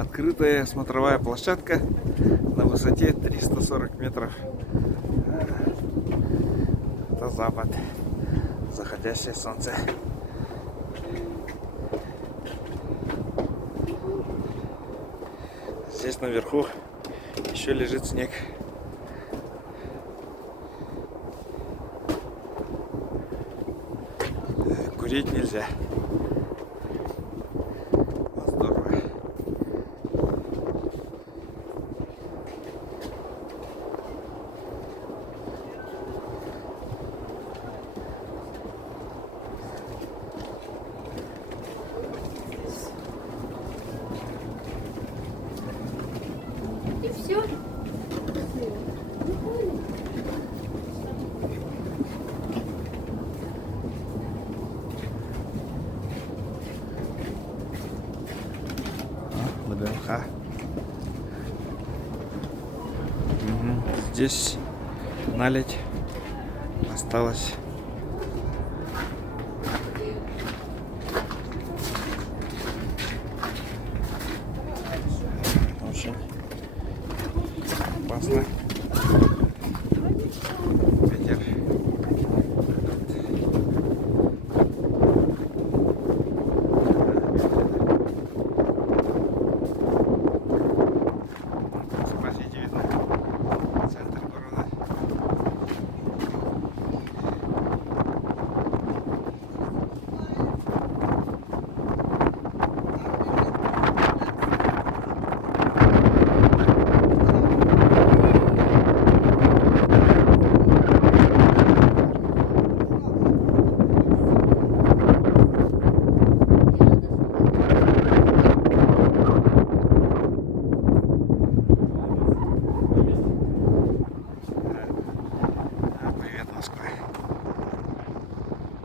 Открытая смотровая площадка на высоте 340 метров. Это запад. Заходящее солнце. Здесь наверху еще лежит снег. Курить нельзя. Здорово. И все. ВДНХ. Здесь наледь осталось. Очень опасно.